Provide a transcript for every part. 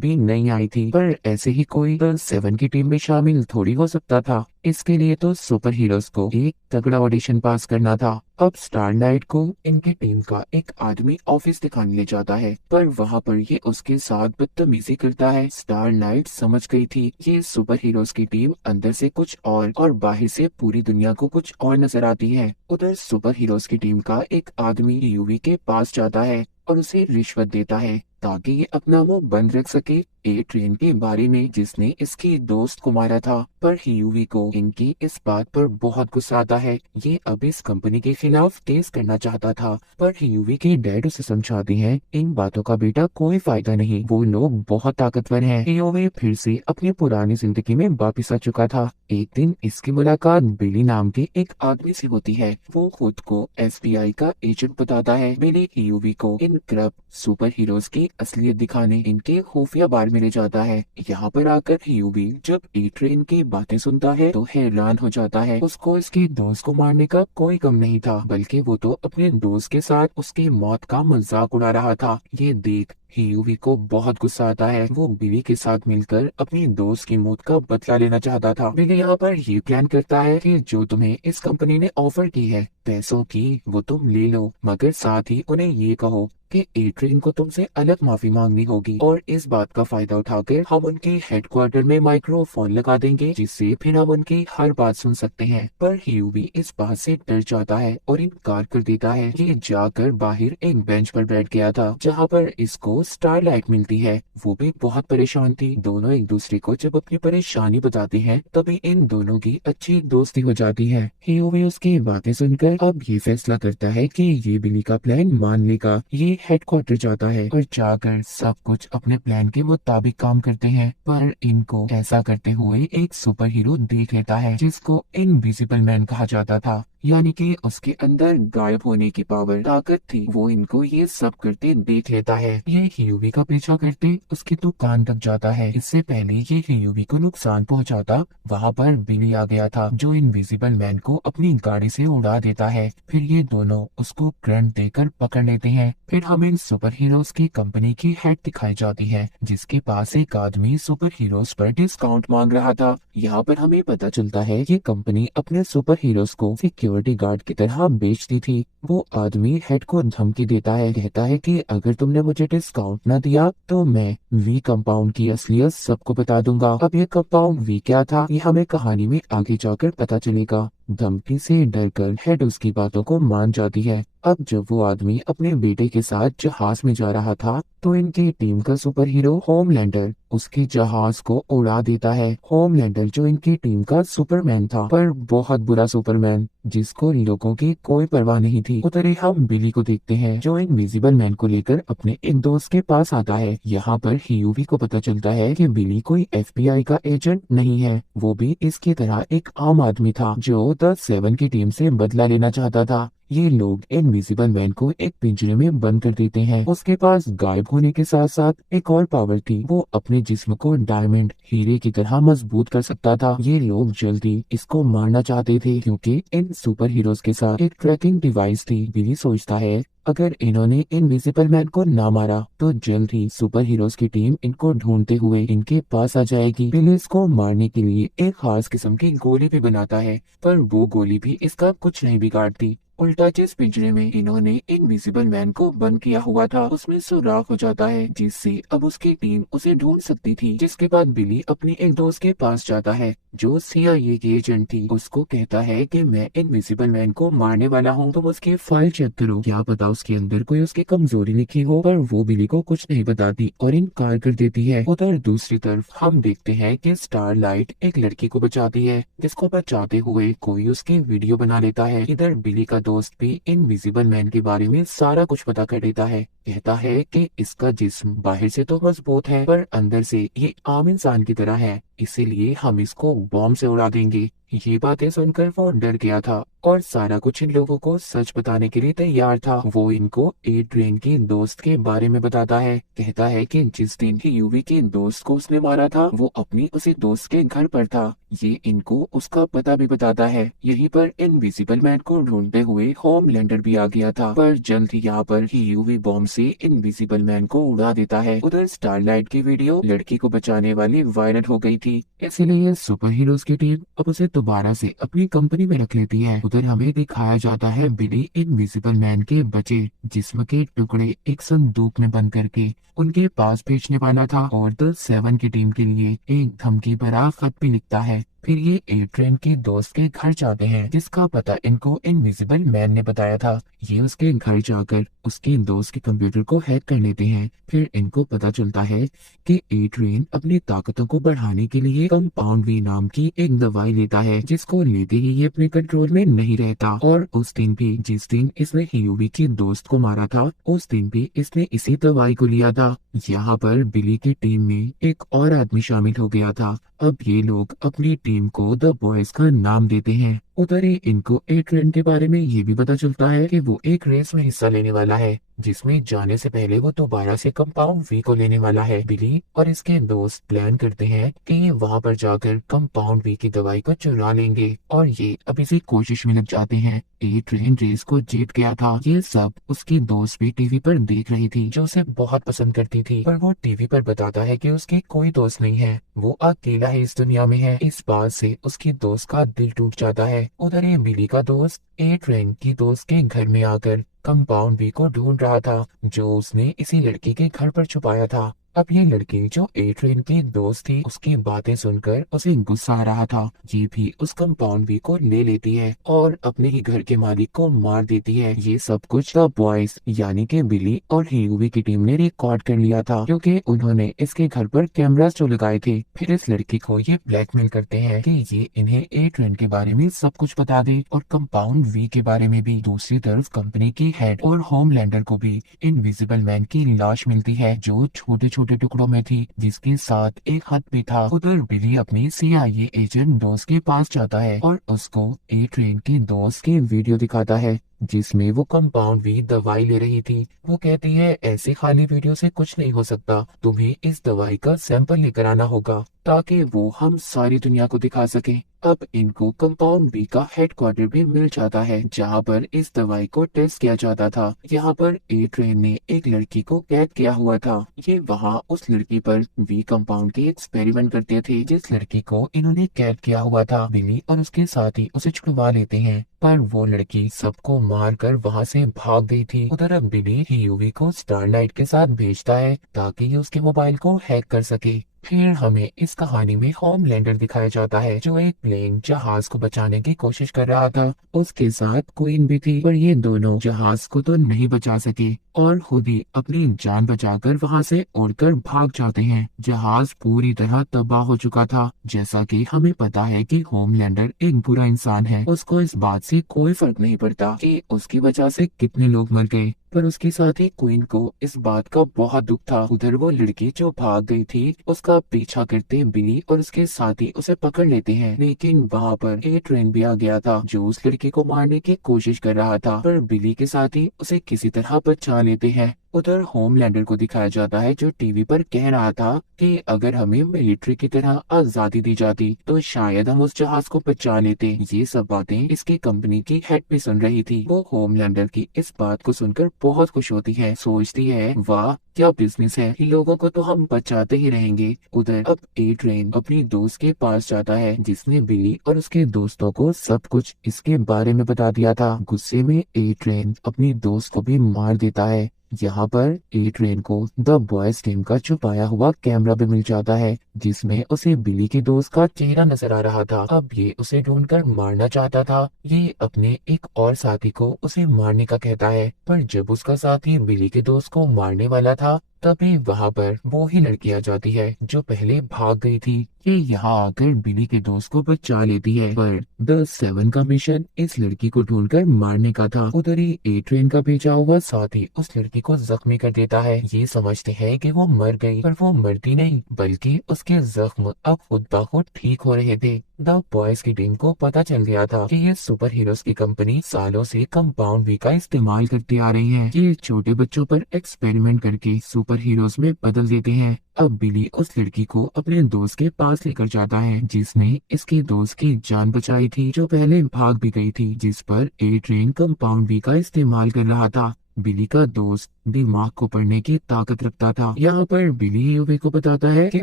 अभी नई आई थी, पर ऐसे ही कोई द सेवन की टीम में शामिल थोड़ी हो सकता था। इसके लिए तो सुपर हीरोज को एक तगड़ा ऑडिशन पास करना था। अब स्टारलाइट को इनकी टीम का एक आदमी ऑफिस दिखाने ले जाता है, पर वहाँ पर ये उसके साथ बदतमीजी करता है। स्टारलाइट समझ गई थी ये सुपर हीरोज की टीम अंदर से कुछ और बाहर से पूरी दुनिया को कुछ और नजर आती है। उधर सुपर हीरोज की टीम का एक आदमी यूवी के पास जाता है और उसे रिश्वत देता है ताकि ये अपना मुंह बंद रख सके ए ट्रेन के बारे में जिसने इसके दोस्त को मारा था। पर यूवी को इनकी इस बात पर बहुत गुस्सा आता है। ये अब इस कंपनी के खिलाफ केस करना चाहता था, पर यूवी के डैड उसे समझाते हैं इन बातों का बेटा कोई फायदा नहीं, वो लोग बहुत ताकतवर हैं। यूवी फिर से अपनी पुरानी जिंदगी में वापिस आ चुका था। एक दिन इसकी मुलाकात बिली नाम के एक आदमी से होती है। वो खुद को एसबीआई का एजेंट बताता है। बिली यूवी को इन करप्ट सुपर हीरोज की असलियत दिखाने इनके खुफिया बार में ले जाता है। यहाँ पर आकर यूवी जब ए ट्रेन की बातें सुनता है तो हैरान हो जाता है। उसको इसके दोस्त को मारने का कोई गम नहीं था, बल्कि वो तो अपने दोस्त के साथ उसकी मौत का मजाक उड़ा रहा था। ये देख यूवी को बहुत गुस्सा आता है। वो बिली के साथ मिलकर अपनी दोस्त की मौत का बदला लेना चाहता था। बिली यहाँ पर ये प्लान करता है कि जो तुम्हें इस कंपनी ने ऑफर की है पैसों की, वो तुम ले लो, मगर साथ ही उन्हें ये कहो कि ए ट्रेन को तुमसे अलग माफी मांगनी होगी। और इस बात का फायदा उठाकर हम उनके हेडक्वार्टर में माइक्रोफोन लगा देंगे, जिससे फिर हम उनकी हर बात सुन सकते हैं। पर यूवी इस बात से डर जाता है और इनकार कर देता है। ये जाकर बाहर एक बेंच पर बैठ गया था जहाँ पर इसको स्टारलाइट मिलती है। वो भी बहुत परेशान थी। दोनों एक दूसरे को जब अपनी परेशानी बताते हैं तभी इन दोनों की अच्छी दोस्ती हो जाती है। यूवी उसकी बातें सुनकर अब ये फैसला करता है कि ये बिली का प्लान मान लेगा। ये हेडक्वार्टर जाता है और जाकर सब कुछ अपने प्लान के मुताबिक काम करते हैं। पर इनको ऐसा करते हुए एक सुपर हीरो देख लेता है जिसको इनविजिबल मैन कहा जाता था, यानी कि उसके अंदर गायब होने की पावर ताकत थी। वो इनको ये सब करते देख लेता है। ये यूवी का पीछा करते उसकी दुकान तक जाता है। इससे पहले ये यूवी को नुकसान पहुंचाता वहाँ पर बिली आ गया था जो इनविजिबल मैन को अपनी गाड़ी से उड़ा देता है। फिर ये दोनों उसको करंट देकर पकड़ लेते हैं। फिर हमें सुपर हीरोज की कंपनी की हेड दिखाई जाती है जिसके पास एक आदमी सुपर हीरोज पर डिस्काउंट मांग रहा था। यहाँ पर हमें पता चलता है ये कंपनी अपने सुपर हीरोज को सिक्योरिटी गार्ड की तरह बेचती थी। वो आदमी हेड को धमकी देता है, कहता है कि अगर तुमने मुझे डिस्काउंट न दिया तो मैं वी कंपाउंड की असलियत सबको बता दूंगा। अब ये कंपाउंड वी क्या था ये हमें कहानी में आगे जाकर पता चलेगा। धमकी से डरकर हेड उसकी बातों को मान जाती है। अब जब वो आदमी अपने बेटे के साथ जहाज में जा रहा था तो इनकी टीम का सुपर हीरो होमलैंडर उसके जहाज को उड़ा देता है। होमलैंडर जो इनकी टीम का सुपरमैन था, पर बहुत बुरा सुपरमैन जिसको लोगों की कोई परवाह नहीं थी। उधर ही हम बिली को देखते हैं जो इनविजिबल मैन को लेकर अपने एक दोस्त के पास आता है। यहाँ पर यूवी को पता चलता है कि बिली कोई एफबीआई का एजेंट नहीं है, वो भी इसकी तरह एक आम आदमी था जो द सेवन की टीम से बदला लेना चाहता था। ये लोग इनविजिबल मैन को एक पिंजरे में बंद कर देते हैं। उसके पास गायब होने के साथ साथ एक और पावर थी, वो अपने जिस्म को डायमंड हीरे की तरह मजबूत कर सकता था। ये लोग जल्दी इसको मारना चाहते थे क्योंकि इन सुपर हीरोज के साथ एक ट्रैकिंग डिवाइस थी। बिली सोचता है अगर इन्होंने इनविजिबल मैन को ना मारा तो जल्द ही सुपर हीरोज की टीम इनको ढूंढते हुए इनके पास आ जाएगी। बिली इसको मारने के लिए एक खास किस्म की गोली भी बनाता है, पर वो गोली भी इसका कुछ नहीं बिगाड़ती। उल्टा जिस पिंजरे में इन्होंने इनविजिबल मैन को बंद किया हुआ था उसमें सुराख हो जाता है, जिससे अब उसकी टीम उसे ढूंढ सकती थी। जिसके बाद बिली अपने एक दोस्त के पास जाता है जो सीआईए की एजेंट थी। उसको कहता है कि मैं इनविजिबल मैन को मारने वाला हूँ, तुम उसकी फाइल चेक करो, क्या पता उसके अंदर कोई उसकी कमजोरी लिखी हो। पर वो बिली को कुछ नहीं बताती और इनकार कर देती है। उधर दूसरी तरफ हम देखते हैं कि स्टारलाइट एक लड़की को बचाती है, जिसको बचाते हुए कोई उसकी वीडियो बना लेता है। इधर बिली का दोस्त भी इनविजिबल मैन के बारे में सारा कुछ पता कर देता है। कहता है कि इसका जिस्म बाहर से तो मजबूत है पर अंदर से ये आम इंसान की तरह है। इसीलिए हम इसको बॉम्ब से उड़ा देंगे। ये बातें सुनकर वो डर गया था और सारा कुछ इन लोगों को सच बताने के लिए तैयार था। वो इनको एड्रियन के दोस्त के बारे में बताता है, कहता है कि जिस दिन ही यूवी के दोस्त को उसने मारा था वो अपनी उसी दोस्त के घर पर था। ये इनको उसका पता भी बताता है। यहीं पर इनविजिबल मैन को ढूंढते हुए होमलैंडर भी आ गया था, पर जल्द ही यहाँ पर ही यूवी बॉम्ब से इनविजिबल मैन को उड़ा देता है। उधर स्टारलाइट की वीडियो लड़की को बचाने वाली वायरल हो गई थी, इसीलिए सुपर हीरोज की टीम अब उसे दोबारा से अपनी कंपनी में रख लेती है। उधर हमें दिखाया जाता है बिली इनविजिबल मैन के बचे जिस्म के टुकड़े एक संदूक में बंद करके उनके पास भेजने वाला था और द सेवन की टीम के लिए एक धमकी भरा खत भी लिखता है। फिर ये एड्रियन के दोस्त के घर जाते हैं जिसका पता इनको इनविजिबल मैन ने बताया था। ये उसके घर जाकर उसके दोस्त के कंप्यूटर को हैक कर लेते हैं। फिर इनको पता चलता है कि एड्रियन अपनी ताकतों को बढ़ाने के लिए कंपाउंड वी नाम की एक दवाई लेता है, जिसको लेते ही ये अपने कंट्रोल में नहीं रहता। और उस दिन भी जिस दिन इसने यूवी के दोस्त को मारा था उस दिन भी इसने इसी दवाई को लिया था। यहाँ पर बिली की टीम में एक और आदमी शामिल हो गया था। अब ये लोग अपनी टीम को द बॉयज का नाम देते हैं। उधर ही इनको एड्रियन के बारे में ये भी पता चलता है कि वो एक रेस में हिस्सा लेने वाला है जिसमें जाने से पहले वो दोबारा से कंपाउंड वी को लेने वाला है। बिली और इसके दोस्त प्लान करते हैं कि ये वहाँ पर जाकर कंपाउंड वी की दवाई को चुरा लेंगे और ये अब इसी कोशिश में लग जाते हैं। एड्रियन रेस को जीत गया था। ये सब उसकी दोस्त भी टीवी पर देख रही थी जो उसे बहुत पसंद करती थी, पर वो टीवी पर बताता है कि उसकी कोई दोस्त नहीं है, वो अकेला ही इस दुनिया में है। इस बात से उसकी दोस्त का दिल टूट जाता है। उधर ये बिली का दोस्त एड्रियन की दोस्त के घर में आकर कंपाउंड बी को ढूंढ रहा था जो उसने इसी लड़की के घर पर छुपाया था। अब ये लड़की जो एड्रियन की दोस्त थी उसकी बातें सुनकर उसे गुस्सा आ रहा था। ये भी उस कंपाउंड बी को ले लेती है और अपने ही घर के मालिक को मार देती है। ये सब कुछ द बॉयज यानी कि बिली और यूवी की टीम ने रिकॉर्ड कर लिया था क्योंकि उन्होंने इसके घर पर कैमरास जो लगाए थे। फिर इस लड़की को ये ब्लैकमेल करते हैं कि ये इन्हें एड्रियन के बारे में सब कुछ बता दे और कंपाउंड वी के बारे में भी। दूसरी तरफ कंपनी की हेड और होमलैंडर को भी इनविजिबल मैन की लाश मिलती है जो छोटे छोटे टुकड़ों में थी, जिसके साथ एक खत भी था। उधर बिली अपनी CIA एजेंट दोस्त के पास जाता है और उसको एड्रियन के दोस्त की वीडियो दिखाता है जिसमें वो कंपाउंड वी दवाई ले रही थी। वो कहती है ऐसे खाली वीडियो से कुछ नहीं हो सकता, तुम्हें इस दवाई का सैंपल लेकर आना होगा ताकि वो हम सारी दुनिया को दिखा सके। अब इनको कंपाउंड बी का हेडक्वार्टर भी मिल जाता है जहाँ पर इस दवाई को टेस्ट किया जाता था। यहाँ पर एड्रियन ने एक लड़की को कैद किया हुआ था। ये वहाँ उस लड़की पर वी कंपाउंड के एक्सपेरिमेंट करते थे। जिस लड़की को इन्होंने कैद किया हुआ था बिली और उसके साथी उसे छुड़वा लेते हैं, पर वो लड़की सबको मार कर वहाँ से भाग गई थी। उधर अब बिली यूवी को स्टारलाइट के साथ भेजता है ताकि ये उसके मोबाइल को हैक कर सके। फिर हमें इस कहानी में होमलैंडर दिखाया जाता है जो एक प्लेन जहाज को बचाने की कोशिश कर रहा था। उसके साथ क्वीन भी थी, पर ये दोनों जहाज को तो नहीं बचा सके और खुद ही अपनी जान बचाकर वहां से उड़कर भाग जाते हैं। जहाज पूरी तरह तबाह हो चुका था। जैसा कि हमें पता है कि होमलैंडर एक बुरा इंसान है, उसको इस बात से कोई फर्क नहीं पड़ता कि उसकी वजह से कितने लोग मर गए, पर उसके साथ ही क्वीन को इस बात का बहुत दुख था। उधर वो लड़की जो भाग गई थी उसका पीछा करते बिली और उसके साथी उसे पकड़ लेते हैं, लेकिन वहाँ पर एड्रियन भी आ गया था जो उस लड़की को मारने की कोशिश कर रहा था, पर बिली के साथी उसे किसी तरह बचा लेते हैं। उधर होमलैंडर को दिखाया जाता है जो टीवी पर कह रहा था कि अगर हमें मिलिट्री की तरह आजादी दी जाती तो शायद हम उस जहाज को बचा लेते। ये सब बातें इसकी कंपनी की हेड भी सुन रही थी। वो होमलैंडर की इस बात को सुनकर बहुत खुश होती है, सोचती है वाह क्या बिजनेस है, इन लोगों को तो हम बचाते ही रहेंगे। उधर अब एड्रियन अपनी दोस्त के पास जाता है जिसने बिली और उसके दोस्तों को सब कुछ इसके बारे में बता दिया था। गुस्से में एड्रियन अपनी दोस्त को भी मार देता है। यहाँ पर एड्रियन को द बॉयज टीम का छुपाया हुआ कैमरा भी मिल जाता है जिसमें उसे बिली के दोस्त का चेहरा नजर आ रहा था। अब ये उसे ढूंढकर मारना चाहता था। ये अपने एक और साथी को उसे मारने का कहता है, पर जब उसका साथी बिली के दोस्त को मारने वाला था तभी वहाँ पर वो ही लड़की आ जाती है जो पहले भाग गई थी। ये यहाँ आकर बिली के दोस्त को बचा लेती है, पर द सेवन का मिशन इस लड़की को ढूंढकर मारने का था। उधर ही ए ट्रेन का भेजा हुआ साथी उस लड़की को जख्मी कर देता है। ये समझते हैं कि वो मर गई, पर वो मरती नहीं, बल्कि उसके जख्म अब खुद ब खुद ठीक हो रहे थे। द बॉयज की टीम को पता चल गया था कि ये सुपर हीरोज की कंपनी सालों से कंपाउंड वी का इस्तेमाल करती आ रही है। ये छोटे बच्चों पर एक्सपेरिमेंट करके सुपर हीरोज में बदल देते हैं। अब बिली उस लड़की को अपने दोस्त के पास लेकर जाता है जिसने इसके दोस्त की जान बचाई थी, जो पहले भाग भी गई थी, जिस पर ए ट्रेन कंपाउंड बी का इस्तेमाल कर रहा था। बिली का दोस्त दिमाग को पढ़ने की ताकत रखता था। यहाँ पर बिली यूवी को बताता है कि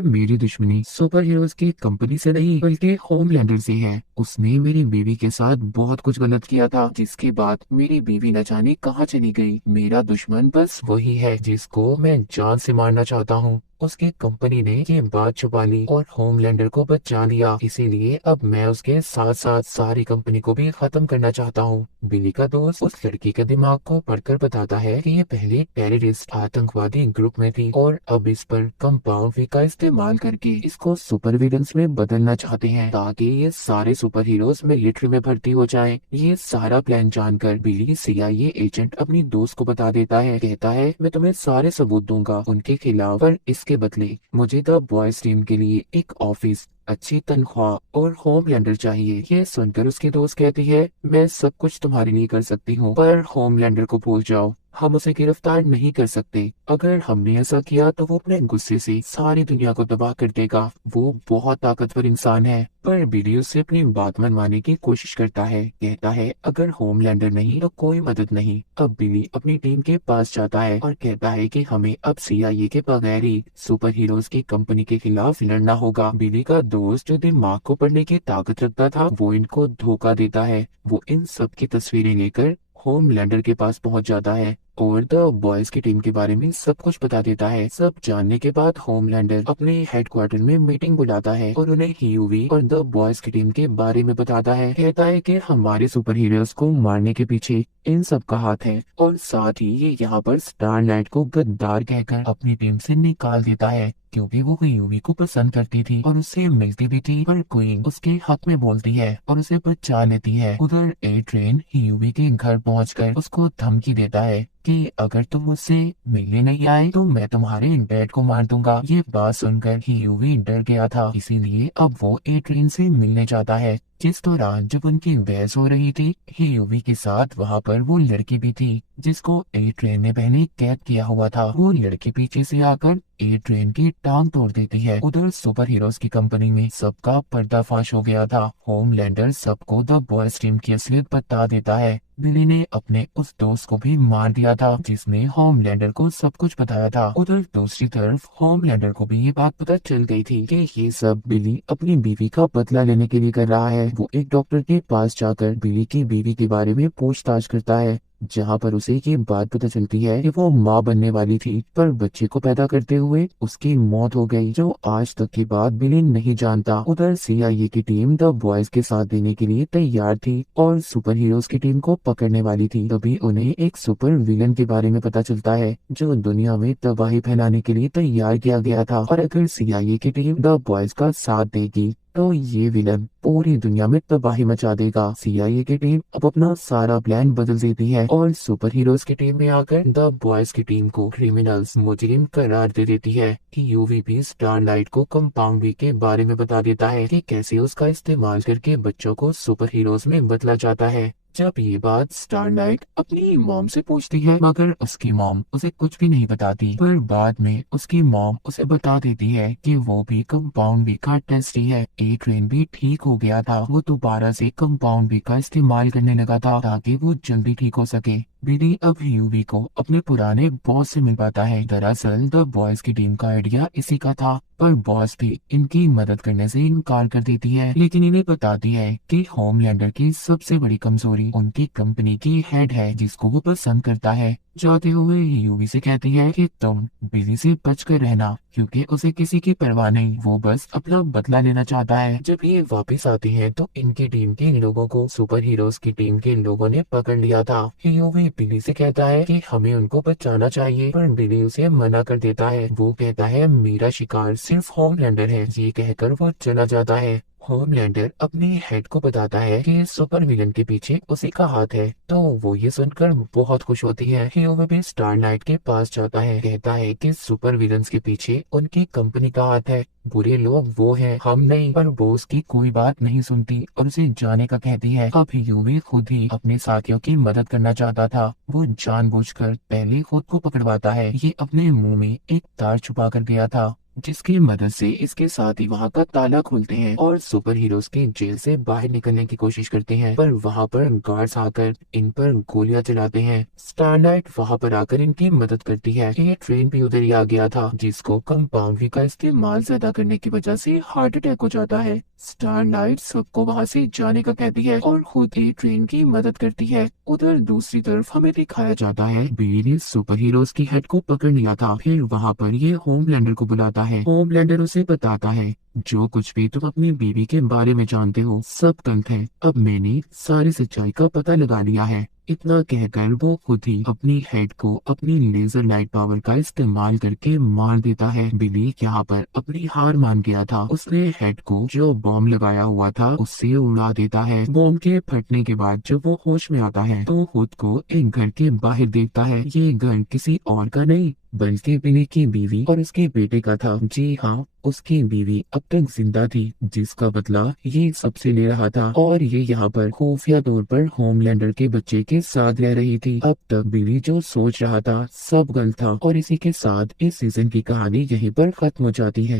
मेरी दुश्मनी सुपर हीरोज की कंपनी से नहीं बल्कि होमलैंडर से है। उसने मेरी बीवी के साथ बहुत कुछ गलत किया था, जिसके बाद मेरी बीवी न जाने कहाँ चली गई। मेरा दुश्मन बस वही है जिसको मैं जान से मारना चाहता हूँ। उसकी कंपनी ने ये बात छुपा ली और होमलैंडर को बचा लिया, इसीलिए अब मैं उसके साथ साथ सारी कंपनी को भी खत्म करना चाहता हूँ। बिली का दोस्त उस लड़की के दिमाग को पढ़कर बताता है कि ये पहले टेररिस्ट आतंकवादी ग्रुप में थी और अब इस पर कंपाउंड वी का इस्तेमाल करके इसको सुपर विलन्स में बदलना चाहते हैं, ताकि ये सारे सुपर हीरोज मिलिट्री में भर्ती हो जाएं। ये सारा प्लान जानकर बिली CIA एजेंट अपनी दोस्त को बता देता है। कहता है मैं तुम्हें सारे सबूत दूंगा उनके खिलाफ, पर इसके बदले मुझे द बॉयज टीम के लिए एक ऑफिस, अच्छी तनख्वाह और होमलैंडर चाहिए। ये सुनकर उसकी दोस्त कहती है मैं सब कुछ तुम्हारे लिए कर सकती हूँ, पर होमलैंडर को भूल जाओ, हम उसे गिरफ्तार नहीं कर सकते। अगर हमने ऐसा किया तो वो अपने गुस्से से सारी दुनिया को तबाह कर देगा। वो बहुत ताकतवर इंसान है। पर बिली उससे अपनी बात मनवाने की कोशिश करता है। कहता है अगर होमलैंडर नहीं तो कोई मदद नहीं। अब बिली अपनी टीम के पास जाता है और कहता है कि हमें अब CIA के बगैर ही सुपर हीरोज की कंपनी के खिलाफ लड़ना होगा। बिली का दोस्त जो दिमाग को पढ़ने की ताकत रखता था वो इनको धोखा देता है। वो इन सब की तस्वीरें लेकर होमलैंडर के पास पहुंच जाता है और द बॉयज की टीम के बारे में सब कुछ बता देता है। सब जानने के बाद होमलैंडर अपने हेडक्वार्टर में मीटिंग बुलाता है और उन्हें ह्यूवी और द बॉयज की टीम के बारे में बताता है। कहता है कि हमारे सुपर हीरोज को मारने के पीछे इन सब का हाथ है और साथ ही ये यहाँ पर स्टारलाइट को गद्दार कहकर अपनी टीम से निकाल देता है, क्योंकि वो ह्यूवी को पसंद करती थी और उससे मिलती भी थी। पर क्वीन उसके हक में बोलती है और उसे बचा लेती है। उधर ए ट्रेन ह्यूवी के घर पहुंचकर उसको धमकी देता है कि अगर तुम मुझसे मिलने नहीं आए तो मैं तुम्हारे डैड को मार दूंगा। ये बात सुनकर ह्यूवी डर गया था, इसीलिए अब वो ए ट्रेन से मिलने जाता है। जिस दौरान जब उनकी बहस हो रही थी, ह्यूवी के साथ वहाँ पर वो लड़की भी थी जिसको ए ट्रेन ने पहले कैद किया हुआ था। वो लड़की पीछे से आकर ए ट्रेन की टांग तोड़ देती है। उधर सुपर हीरोज की कंपनी में सबका पर्दाफाश हो गया था। होमलैंडर सबको द बॉयज टीम की असलियत बता देता है। बिली ने अपने उस दोस्त को भी मार दिया था जिसने होमलैंडर को सब कुछ बताया था। उधर दूसरी तरफ होमलैंडर को भी ये बात पता चल गई थी कि ये सब बिली अपनी बीवी का बदला लेने के लिए कर रहा है। वो एक डॉक्टर के पास जाकर बिली की बीवी के बारे में पूछताछ करता है, जहाँ पर उसे ये बात पता चलती है कि वो माँ बनने वाली थी, पर बच्चे को पैदा करते हुए उसकी मौत हो गई, जो आज तक की बात बिली नहीं जानता। उधर CIA की टीम द बॉयज के साथ देने के लिए तैयार थी और सुपर हीरोज की टीम को पकड़ने वाली थी। तभी उन्हें एक सुपर विलन के बारे में पता चलता है जो दुनिया में तबाही फैलाने के लिए तैयार किया गया था, और अगर CIA की टीम द बॉयज का साथ देगी तो ये विलन पूरी दुनिया में तबाही मचा देगा। CIA की टीम अब अपना सारा प्लान बदल देती है और सुपर हीरोज की टीम में आकर द बॉयज की टीम को क्रिमिनल्स, मुजरिम करार दे देती है। कि UVP स्टारलाइट को कंपाउंड वी के बारे में बता देता है कि कैसे उसका इस्तेमाल करके बच्चों को सुपर हीरोज में बदला जाता है। जब ये बात स्टारलाइट अपनी मॉम से पूछती है, मगर उसकी मॉम उसे कुछ भी नहीं बताती, पर बाद में उसकी मॉम उसे बता देती है कि वो भी कंपाउंड बी का टेस्ट ही है। ए ट्रेन भी ठीक हो गया था, वो दोबारा से कंपाउंड बी का इस्तेमाल करने लगा था ताकि वो जल्दी ठीक हो सके। बिली अब ह्यूवी को अपने पुराने बॉस से मिल पाता है। दरअसल द बॉयज की टीम का आइडिया इसी का था, पर बॉस भी इनकी मदद करने से इनकार कर देती है, लेकिन इन्हें बताती है कि होमलैंडर की सबसे बड़ी कमजोरी उनकी कंपनी की हेड है जिसको वो पसंद करता है। जाते हुए यूवी से कहती है कि तुम बिली से बच कर रहना, क्योंकि उसे किसी की परवाह नहीं, वो बस अपना बदला लेना चाहता है। जब ये वापस आती हैं तो इनकी टीम के लोगों को सुपर हीरोज की टीम के लोगों ने पकड़ लिया था। यूवी बिली से कहता है कि हमें उनको बचाना चाहिए, पर बिली उसे मना कर देता है। वो कहता है मेरा शिकार सिर्फ होमलैंडर है। ये कहकर वो चला जाता है। होमलैंडर अपने हेड को बताता है कि सुपर विलन के पीछे उसी का हाथ है, तो वो ये सुनकर बहुत खुश होती है। हीरो भी स्टार नाइट के पास जाता है, कहता है कि सुपर विलन्स के पीछे उनकी कंपनी का हाथ है, बुरे लोग वो हैं, हम नहीं। पर वो उसकी कोई बात नहीं सुनती और उसे जाने का कहती है। अब यूवी खुद ही अपने साथियों की मदद करना चाहता था। वो जानबूझकर पहले खुद को पकड़वाता है। ये अपने मुंह में एक तार छुपा कर गया था, जिसकी मदद से इसके साथ ही वहाँ का ताला खोलते हैं और सुपर हीरोज के जेल से बाहर निकलने की कोशिश करते हैं। पर वहाँ पर गार्ड्स आकर इन पर गोलियां चलाते हैं। स्टारलाइट वहाँ पर आकर इनकी मदद करती है। ये ट्रेन भी उधर ही आ गया था, जिसको कंपाउंडरी का इस्तेमाल ज्यादा करने की वजह से हार्ट अटैक हो जाता है। स्टारलाइट सबको वहाँ से जाने का कहती है और खुद ही ट्रेन की मदद करती है। उधर दूसरी तरफ हमें दिखाया जाता है बिली ने सुपर हीरोज की हेड को पकड़ लिया था। फिर वहाँ पर ये होमलैंडर को बुलाता है। होमलैंडर उसे बताता है जो कुछ भी तुम अपनी बीवी के बारे में जानते हो सब गलत है। अब मैंने सारी सच्चाई का पता लगा लिया है। इतना कहकर वो खुद ही अपनी हेड को अपनी लेजर लाइट पावर का इस्तेमाल करके मार देता है। बिली यहाँ पर अपनी हार मान गया था। उसने हेड को जो बॉम्ब लगाया हुआ था उससे उड़ा देता है। बॉम्ब के फटने के बाद जब वो होश में आता है तो खुद को एक घर के बाहर देखता है। ये घर किसी और का नहीं बल्कि बिली की बीवी और उसके बेटे का था। जी हाँ, उसकी बीवी अब तक जिंदा थी, जिसका बदला ये सबसे ले रहा था। और ये यहाँ पर खुफिया तौर पर होमलैंडर के बच्चे के साथ रह रही थी। अब तक बिली जो सोच रहा था सब गलत था। और इसी के साथ इस सीजन की कहानी यहीं पर खत्म हो जाती है।